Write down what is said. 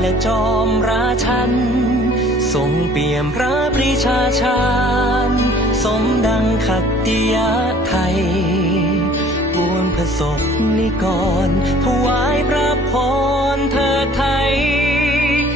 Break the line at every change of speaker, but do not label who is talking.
และจอมราชัน ทรงเปี่ยมพระปรีชาชาญ สมดังขัตติยะไทยปวงพระศกนิกรถวายพระพรเธอไทย